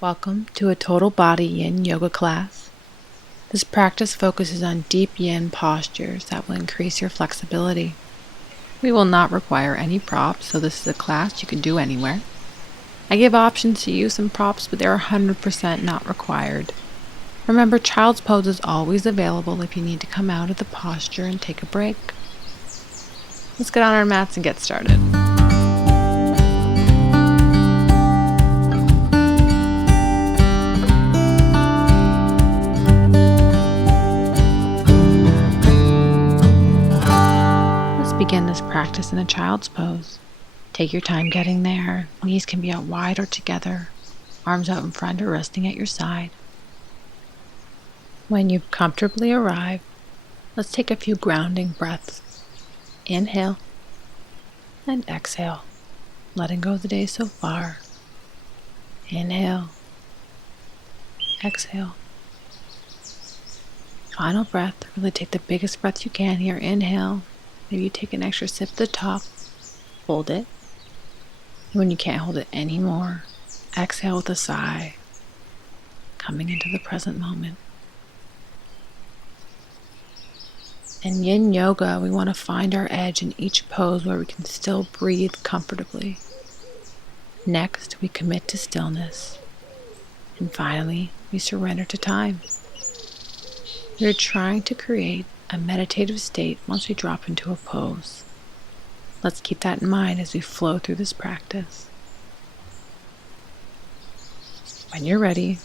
Welcome to a total body yin yoga class. This practice focuses on deep yin postures that will increase your flexibility. We will not require any props, so this is a class you can do anywhere. I give options to use some props, but they're 100% not required. Remember, child's pose is always available if you need to come out of the posture and take a break. Let's get on our mats and get started. Begin this practice in a child's pose. Take your time getting there. Knees can be out wide or together, arms out in front or resting at your side. When you've comfortably arrived, let's take a few grounding breaths. Inhale and exhale, letting go of the day so far. Inhale, exhale. Final breath, really take the biggest breath you can here. Inhale. Maybe you take an extra sip at the top, hold it. And when you can't hold it anymore, exhale with a sigh, coming into the present moment. In yin yoga, we want to find our edge in each pose where we can still breathe comfortably. Next, we commit to stillness. And finally, we surrender to time. We're trying to create a meditative state once we drop into a pose. Let's keep that in mind as we flow through this practice. When you're ready,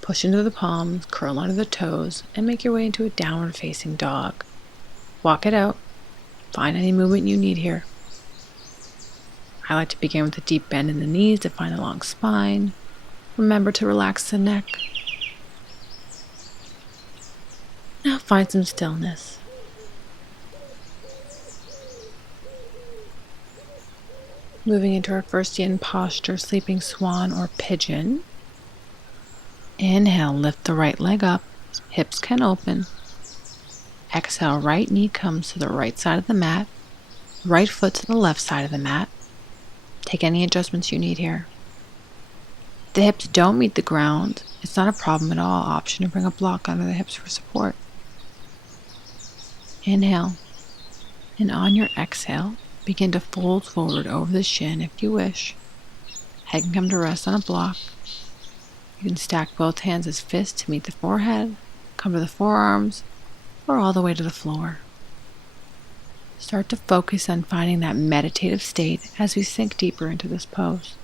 push into the palms, curl under the toes, and make your way into a downward facing dog. Walk it out. Find any movement you need here. I like to begin with a deep bend in the knees to find a long spine. Remember to relax the neck. Now find some stillness. Moving into our first yin posture, sleeping swan or pigeon. Inhale, lift the right leg up, hips can open. Exhale, right knee comes to the right side of the mat, right foot to the left side of the mat. Take any adjustments you need here. If the hips don't meet the ground, it's not a problem at all. Option to bring a block under the hips for support. Inhale, and on your exhale, begin to fold forward over the shin if you wish. Head can come to rest on a block. You can stack both hands as fists to meet the forehead, come to the forearms, or all the way to the floor. Start to focus on finding that meditative state as we sink deeper into this pose.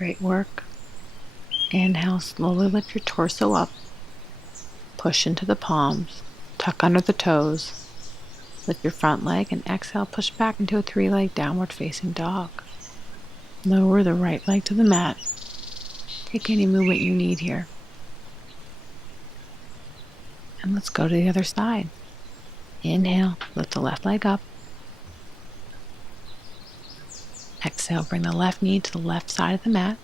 Great work. Inhale, slowly lift your torso up. Push into the palms. Tuck under the toes. Lift your front leg and exhale, push back into a 3-leg downward facing dog. Lower the right leg to the mat. Take any movement you need here. And let's go to the other side. Inhale, lift the left leg up. Exhale, bring the left knee to the left side of the mat.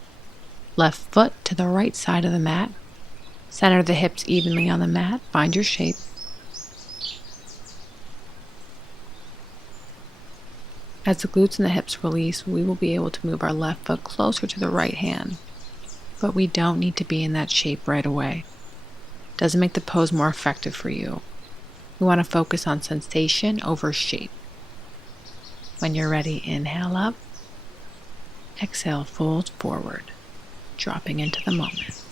Left foot to the right side of the mat. Center the hips evenly on the mat. Find your shape. As the glutes and the hips release, we will be able to move our left foot closer to the right hand. But we don't need to be in that shape right away. Doesn't make the pose more effective for you. We want to focus on sensation over shape. When you're ready, inhale up. Exhale, fold forward, dropping into the moment.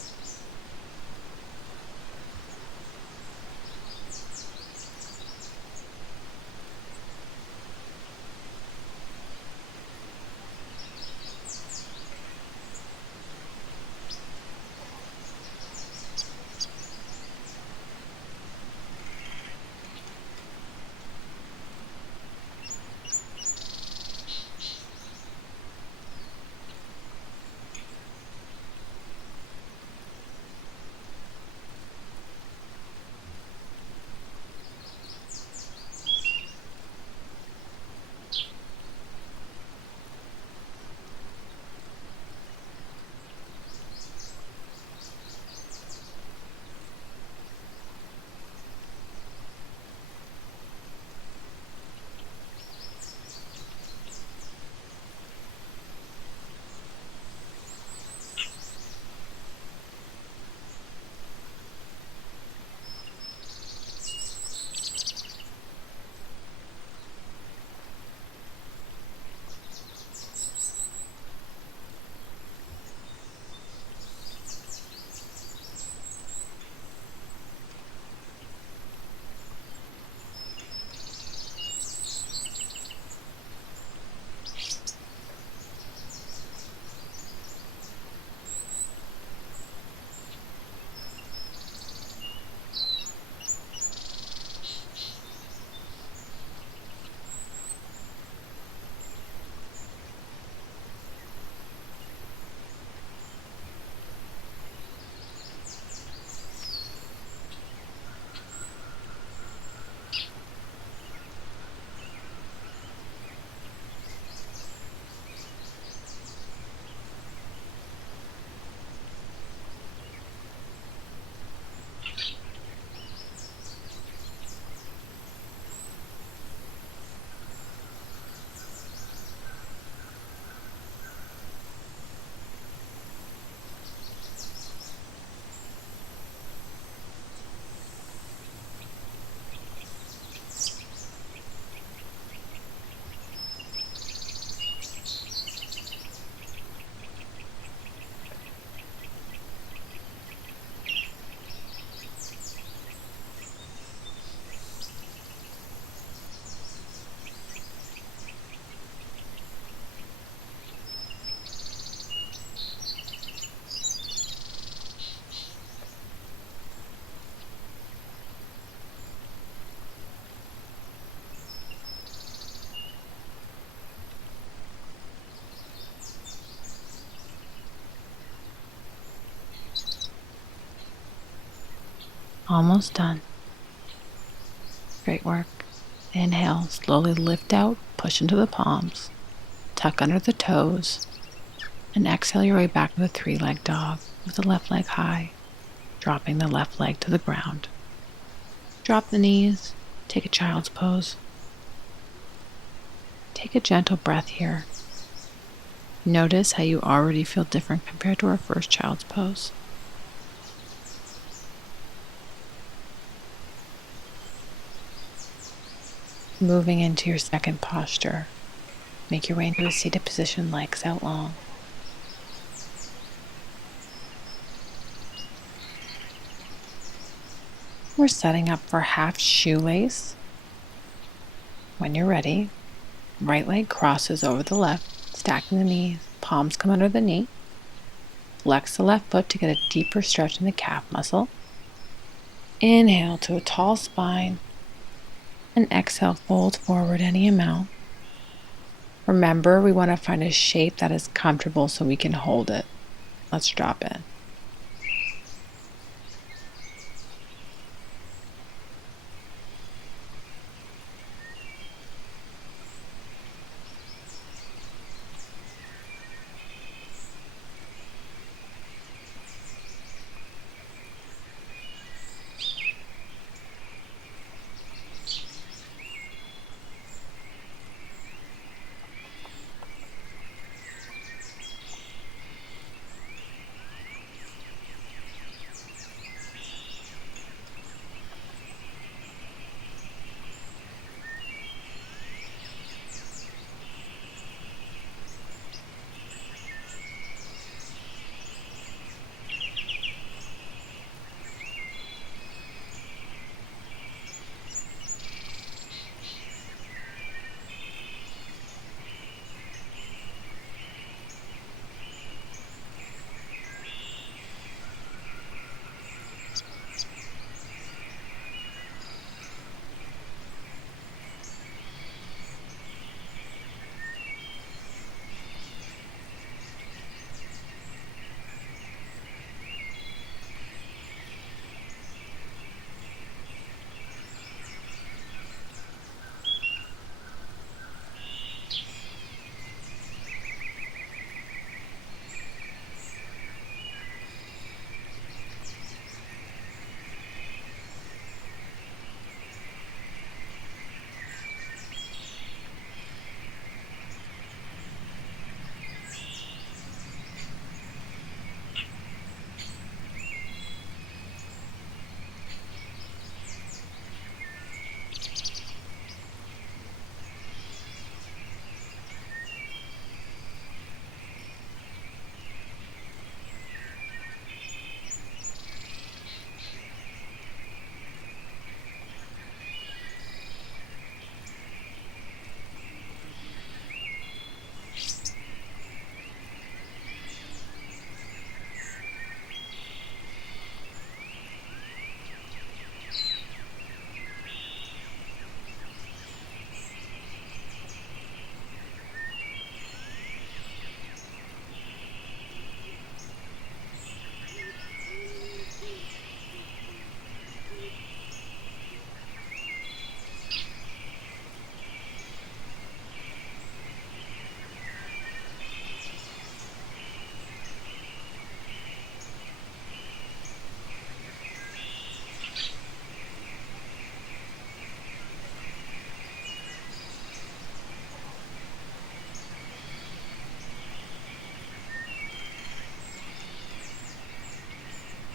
Almost done. Great work. Inhale, slowly lift out, push into the palms, tuck under the toes, and exhale your way back to the 3-leg dog with the left leg high, dropping the left leg to the ground. Drop the knees, take a child's pose. Take a gentle breath here. Notice how you already feel different compared to our first child's pose. Moving into your second posture, make your way into a seated position, legs out long. We're setting up for half shoelace. When you're ready, right leg crosses over the left, stacking the knees, palms come under the knee. flex the left foot to get a deeper stretch in the calf muscle. Inhale to a tall spine, and exhale, fold forward any amount. Remember, we want to find a shape that is comfortable so we can hold it. Let's drop in.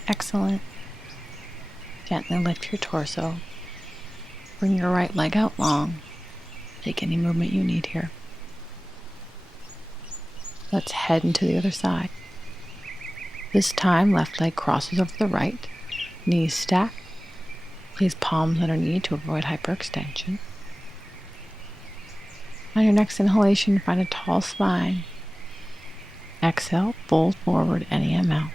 Excellent. Gently lift your torso. Bring your right leg out long. Take any movement you need here. Let's head into the other side. This time, left leg crosses over the right. Knees stack. Place palms underneath to avoid hyperextension. On your next inhalation, find a tall spine. Exhale, fold forward any amount.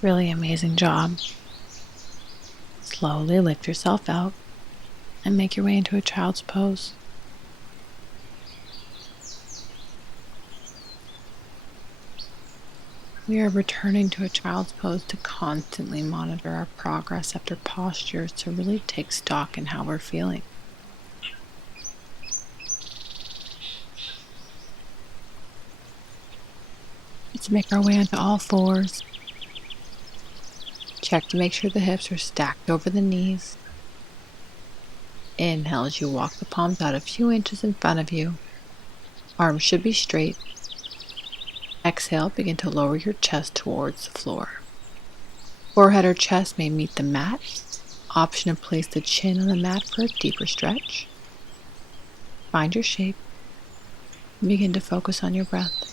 Really amazing job. Slowly lift yourself out and make your way into a child's pose. We are returning to a child's pose to constantly monitor our progress after postures, to really take stock in how we're feeling. Let's make our way onto all fours. Check to make sure the hips are stacked over the knees. Inhale as you walk the palms out a few inches in front of you. Arms should be straight. Exhale, begin to lower your chest towards the floor. Forehead or chest may meet the mat. Option to place the chin on the mat for a deeper stretch. Find your shape and begin to focus on your breath.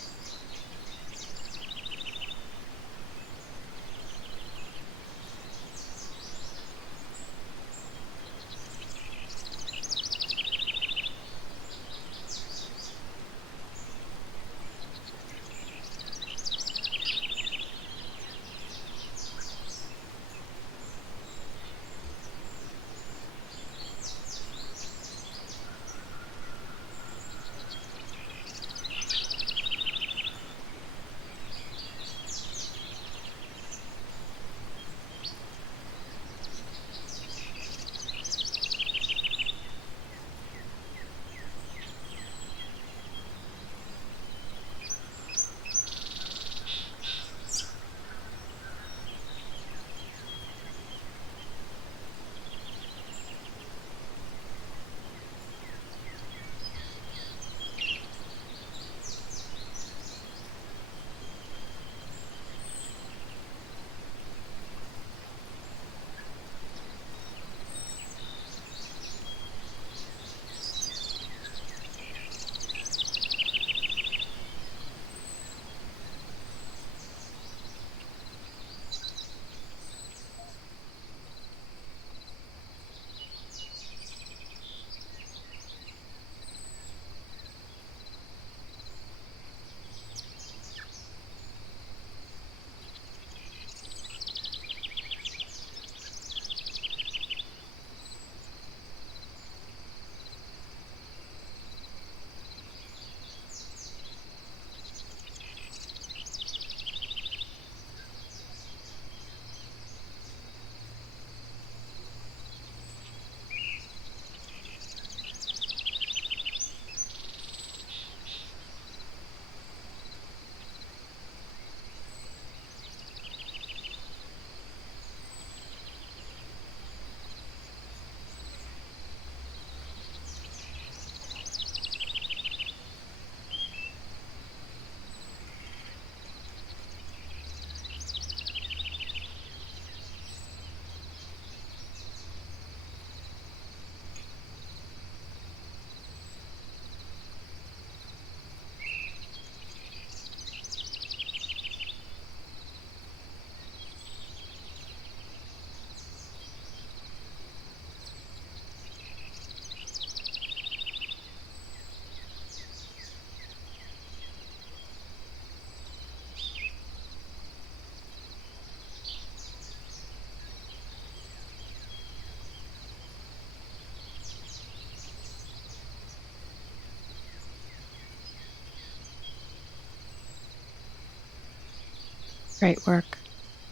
Great work.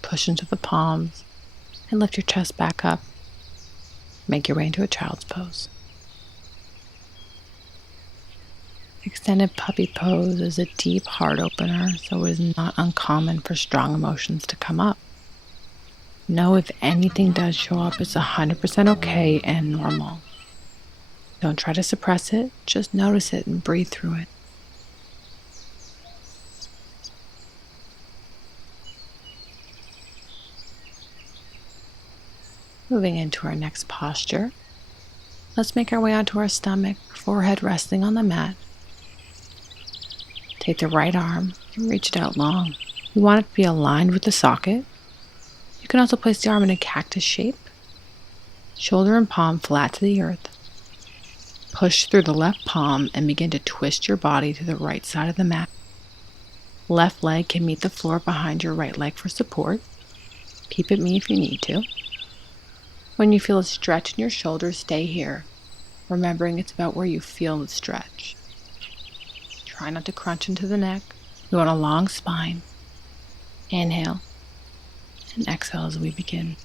Push into the palms and lift your chest back up. Make your way into a child's pose. Extended puppy pose is a deep heart opener, so it is not uncommon for strong emotions to come up. Know if anything does show up, it's 100% okay and normal. Don't try to suppress it, just notice it and breathe through it. Moving into our next posture, let's make our way onto our stomach, forehead resting on the mat. Take the right arm and reach it out long. You want it to be aligned with the socket. You can also place the arm in a cactus shape. Shoulder and palm flat to the earth. Push through the left palm and begin to twist your body to the right side of the mat. Left leg can meet the floor behind your right leg for support. Peep at me if you need to. When you feel a stretch in your shoulders, stay here, remembering it's about where you feel the stretch. Try not to crunch into the neck. We want a long spine. Inhale and exhale as we begin.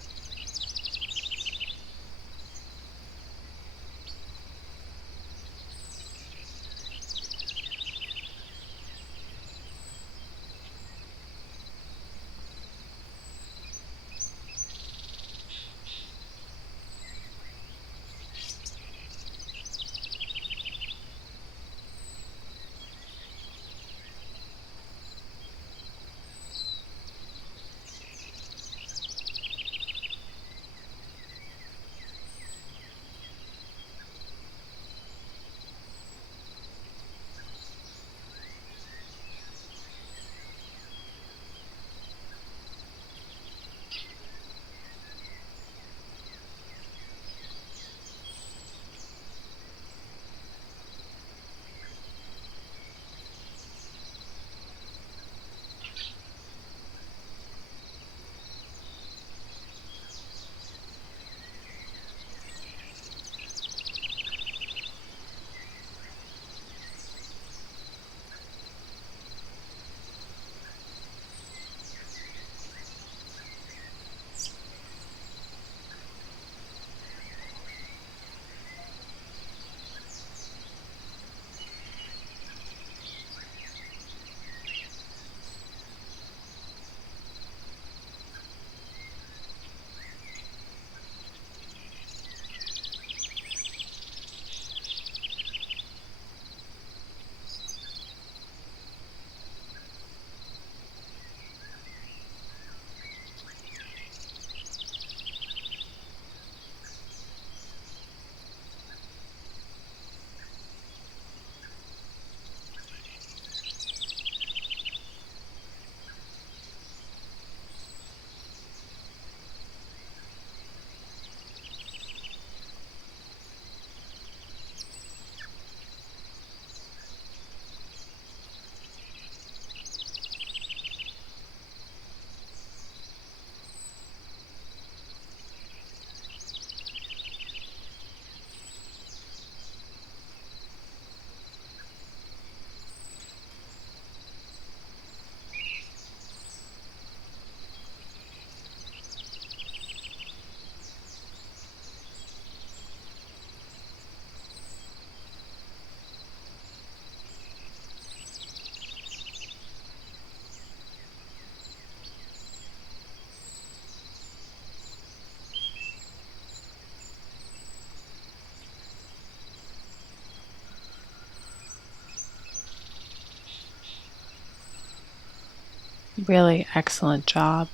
Really excellent job.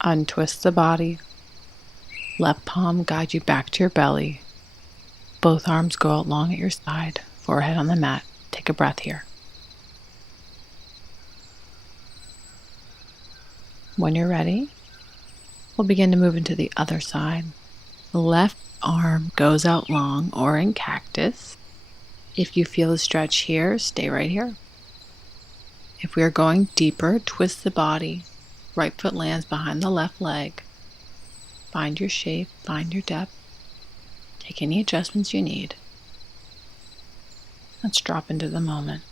Untwist the body. Left palm guide you back to your belly. Both arms go out long at your side, forehead on the mat. Take a breath here. When you're ready, we'll begin to move into the other side. The left arm goes out long or in cactus. If you feel a stretch here, stay right here. If we are going deeper, twist the body. Right foot lands behind the left leg. Find your shape, find your depth. Take any adjustments you need. Let's drop into the moment.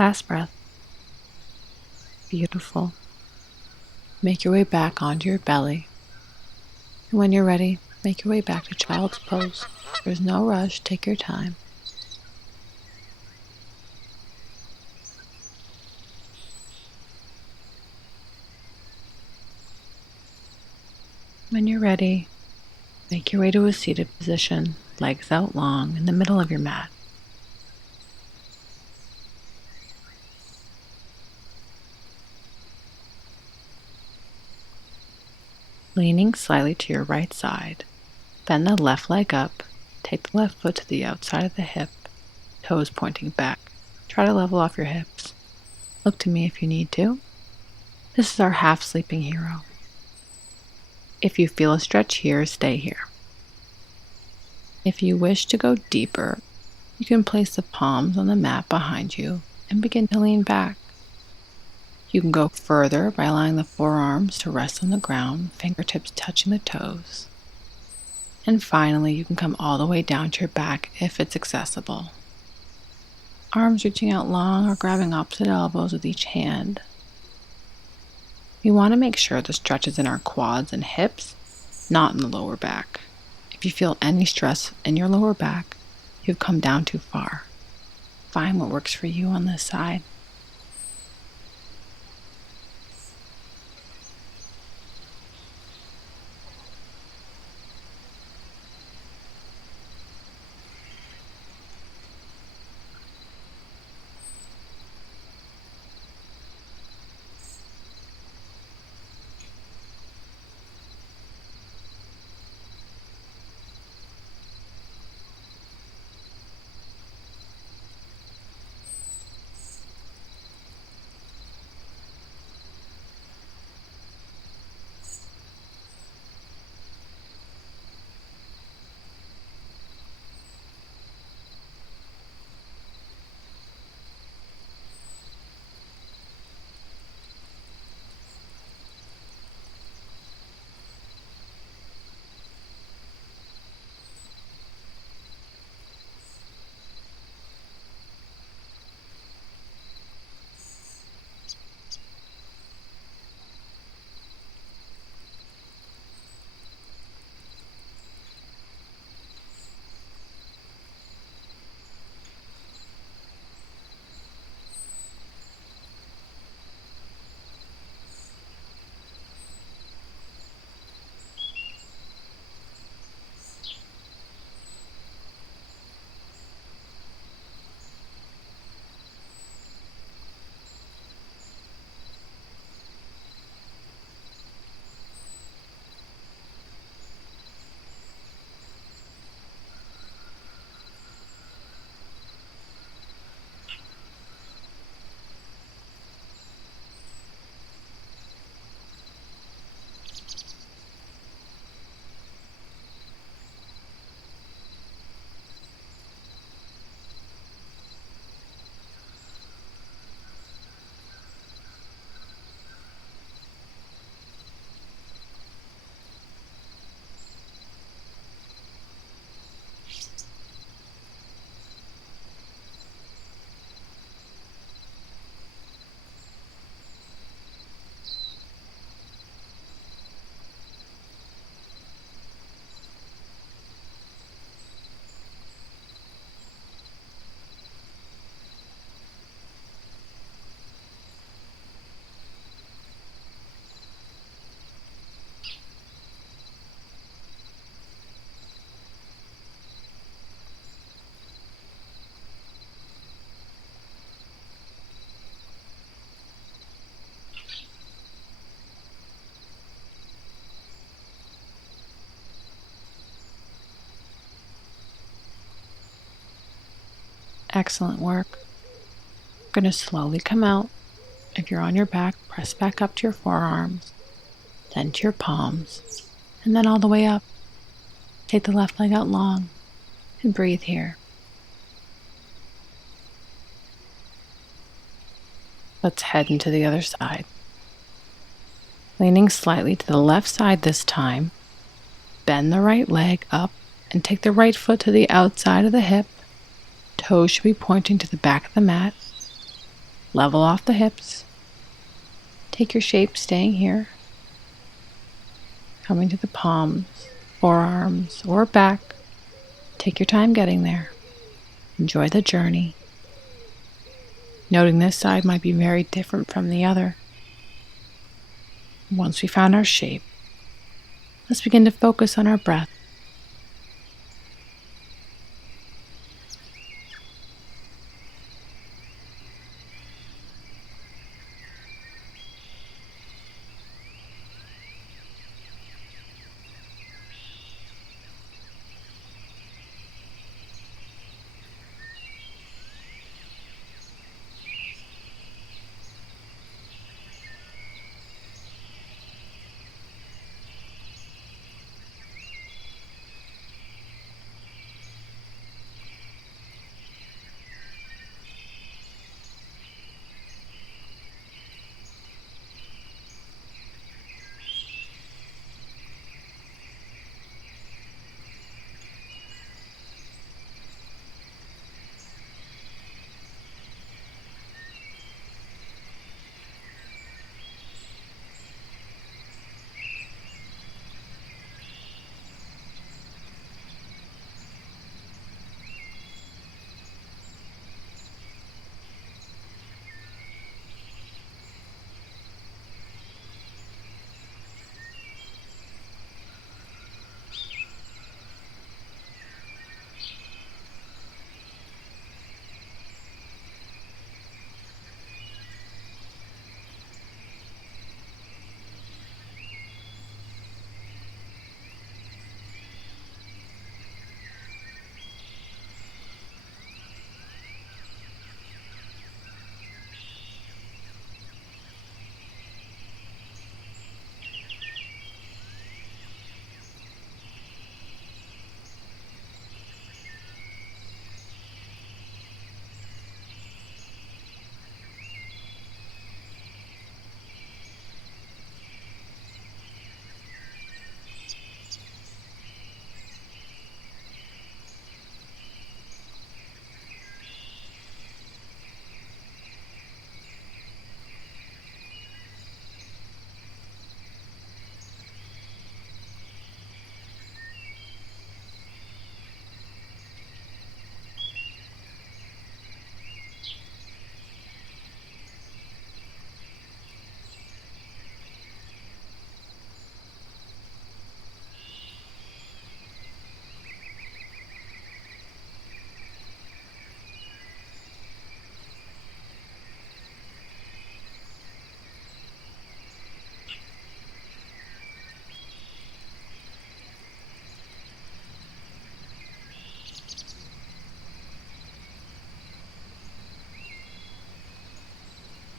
Last breath. Beautiful. Make your way back onto your belly. And when you're ready, make your way back to child's pose. There's no rush. Take your time. When you're ready, make your way to a seated position, legs out long in the middle of your mat. Leaning slightly to your right side, bend the left leg up, take the left foot to the outside of the hip, toes pointing back. Try to level off your hips. Look to me if you need to. This is our half sleeping hero. If you feel a stretch here, stay here. If you wish to go deeper, you can place the palms on the mat behind you and begin to lean back. You can go further by allowing the forearms to rest on the ground, fingertips touching the toes. And finally, you can come all the way down to your back if it's accessible. Arms reaching out long or grabbing opposite elbows with each hand. We want to make sure the stretch is in our quads and hips, not in the lower back. If you feel any stress in your lower back, you've come down too far. Find what works for you on this side. Excellent work. You're going to slowly come out. If you're on your back, press back up to your forearms, then to your palms, and then all the way up. Take the left leg out long and breathe here. Let's head into the other side. Leaning slightly to the left side this time, bend the right leg up and take the right foot to the outside of the hip. Toes should be pointing to the back of the mat. Level off the hips. Take your shape staying here. Coming to the palms, forearms, or back. Take your time getting there. Enjoy the journey. Noting this side might be very different from the other. Once we found our shape, let's begin to focus on our breath.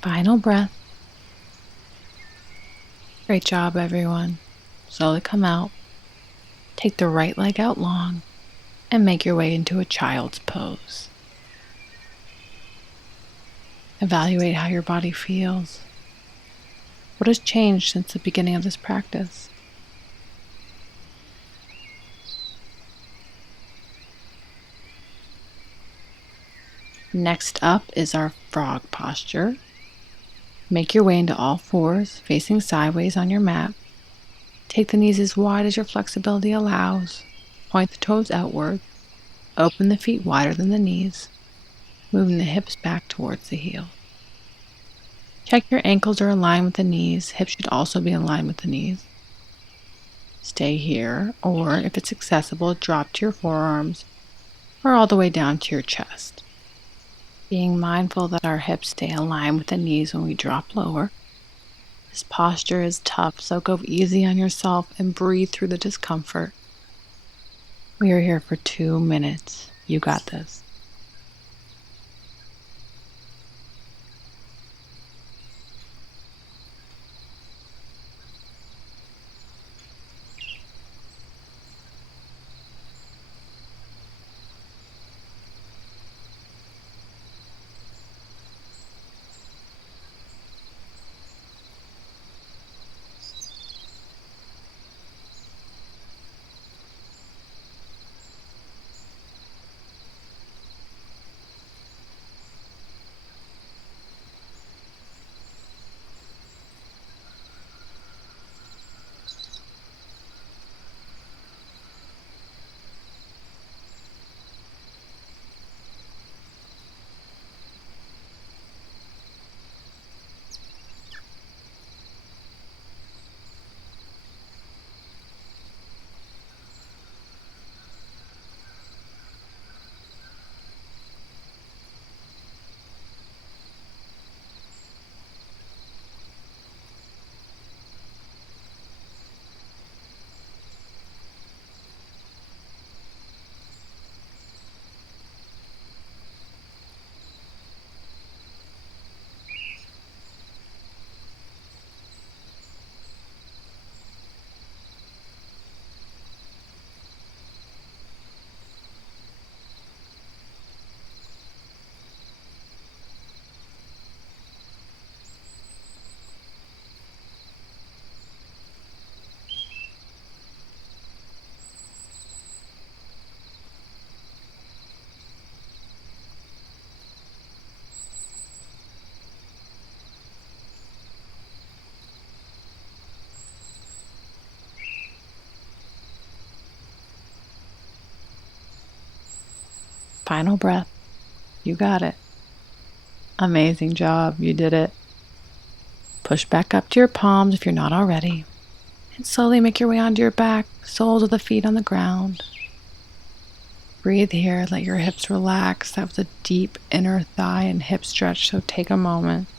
Final breath. Great job, everyone. Slowly come out. Take the right leg out long and make your way into a child's pose. Evaluate how your body feels. What has changed since the beginning of this practice? Next up is our frog posture. Make your way into all fours, facing sideways on your mat. Take the knees as wide as your flexibility allows. Point the toes outward. Open the feet wider than the knees, moving the hips back towards the heel. Check your ankles are aligned with the knees. Hips should also be in line with the knees. Stay here, or if it's accessible, drop to your forearms or all the way down to your chest. Being mindful that our hips stay aligned with the knees when we drop lower. This posture is tough, so go easy on yourself and breathe through the discomfort. We are here for 2 minutes. You got this. Final breath. You got it. Amazing job. You did it. Push back up to your palms if you're not already. And slowly make your way onto your back, soles of the feet on the ground. Breathe here. Let your hips relax. That was a deep inner thigh and hip stretch, so take a moment.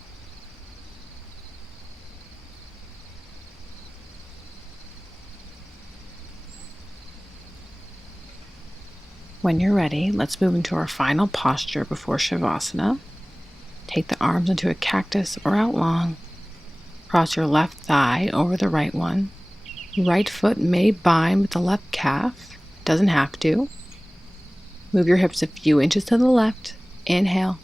When you're ready, let's move into our final posture before Shavasana. Take the arms into a cactus or out long. Cross your left thigh over the right one. Right foot may bind with the left calf. It doesn't have to. Move your hips a few inches to the left. Inhale.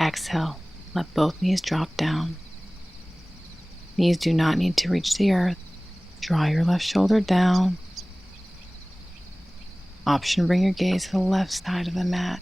Exhale. Let both knees drop down. Knees do not need to reach the earth. Draw your left shoulder down. Option, bring your gaze to the left side of the mat.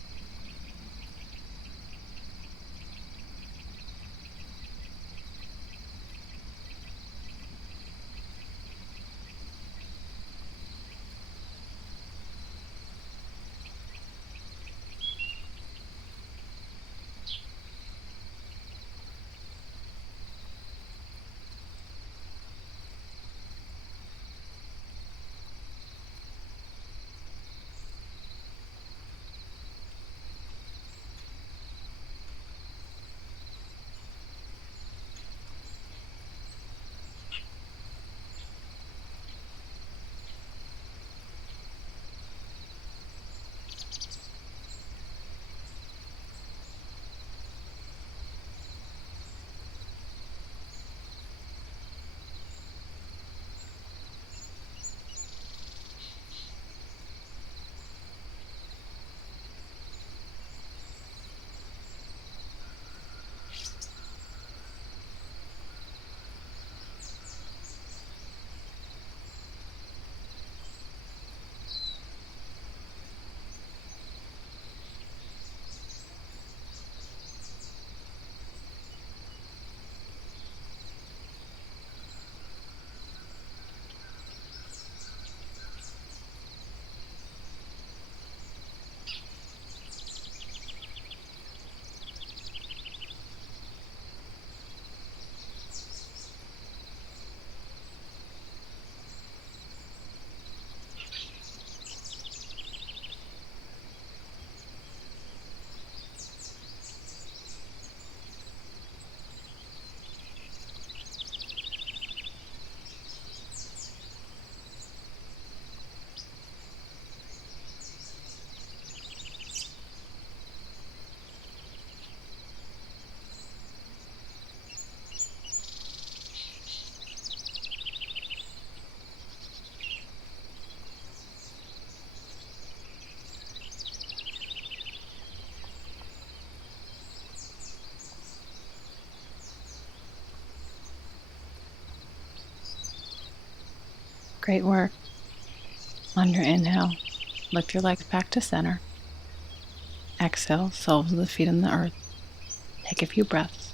Great work. On your inhale, lift your legs back to center. Exhale, soles of the feet on the earth. Take a few breaths.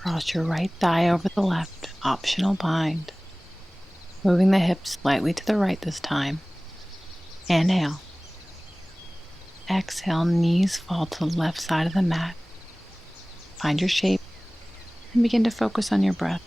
Cross your right thigh over the left, optional bind. Moving the hips slightly to the right this time. Inhale. Exhale, knees fall to the left side of the mat. Find your shape and begin to focus on your breath.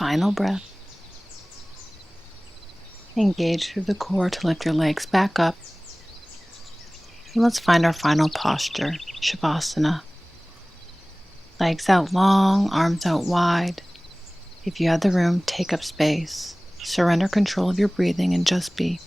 final breath. Engage through the core to lift your legs back up. And let's find our final posture, Shavasana. Legs out long, arms out wide. If you have the room, take up space. Surrender control of your breathing and just be.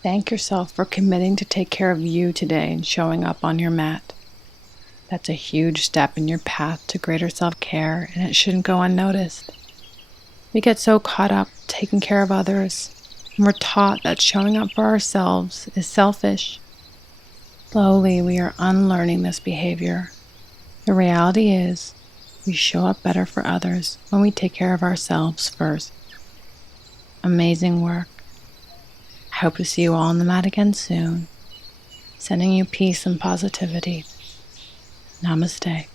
Thank yourself for committing to take care of you today and showing up on your mat. That's a huge step in your path to greater self-care, and it shouldn't go unnoticed. We get so caught up taking care of others, and we're taught that showing up for ourselves is selfish. Slowly, we are unlearning this behavior. The reality is, we show up better for others when we take care of ourselves first. Amazing work. I hope to see you all on the mat again soon. Sending you peace and positivity. Namaste.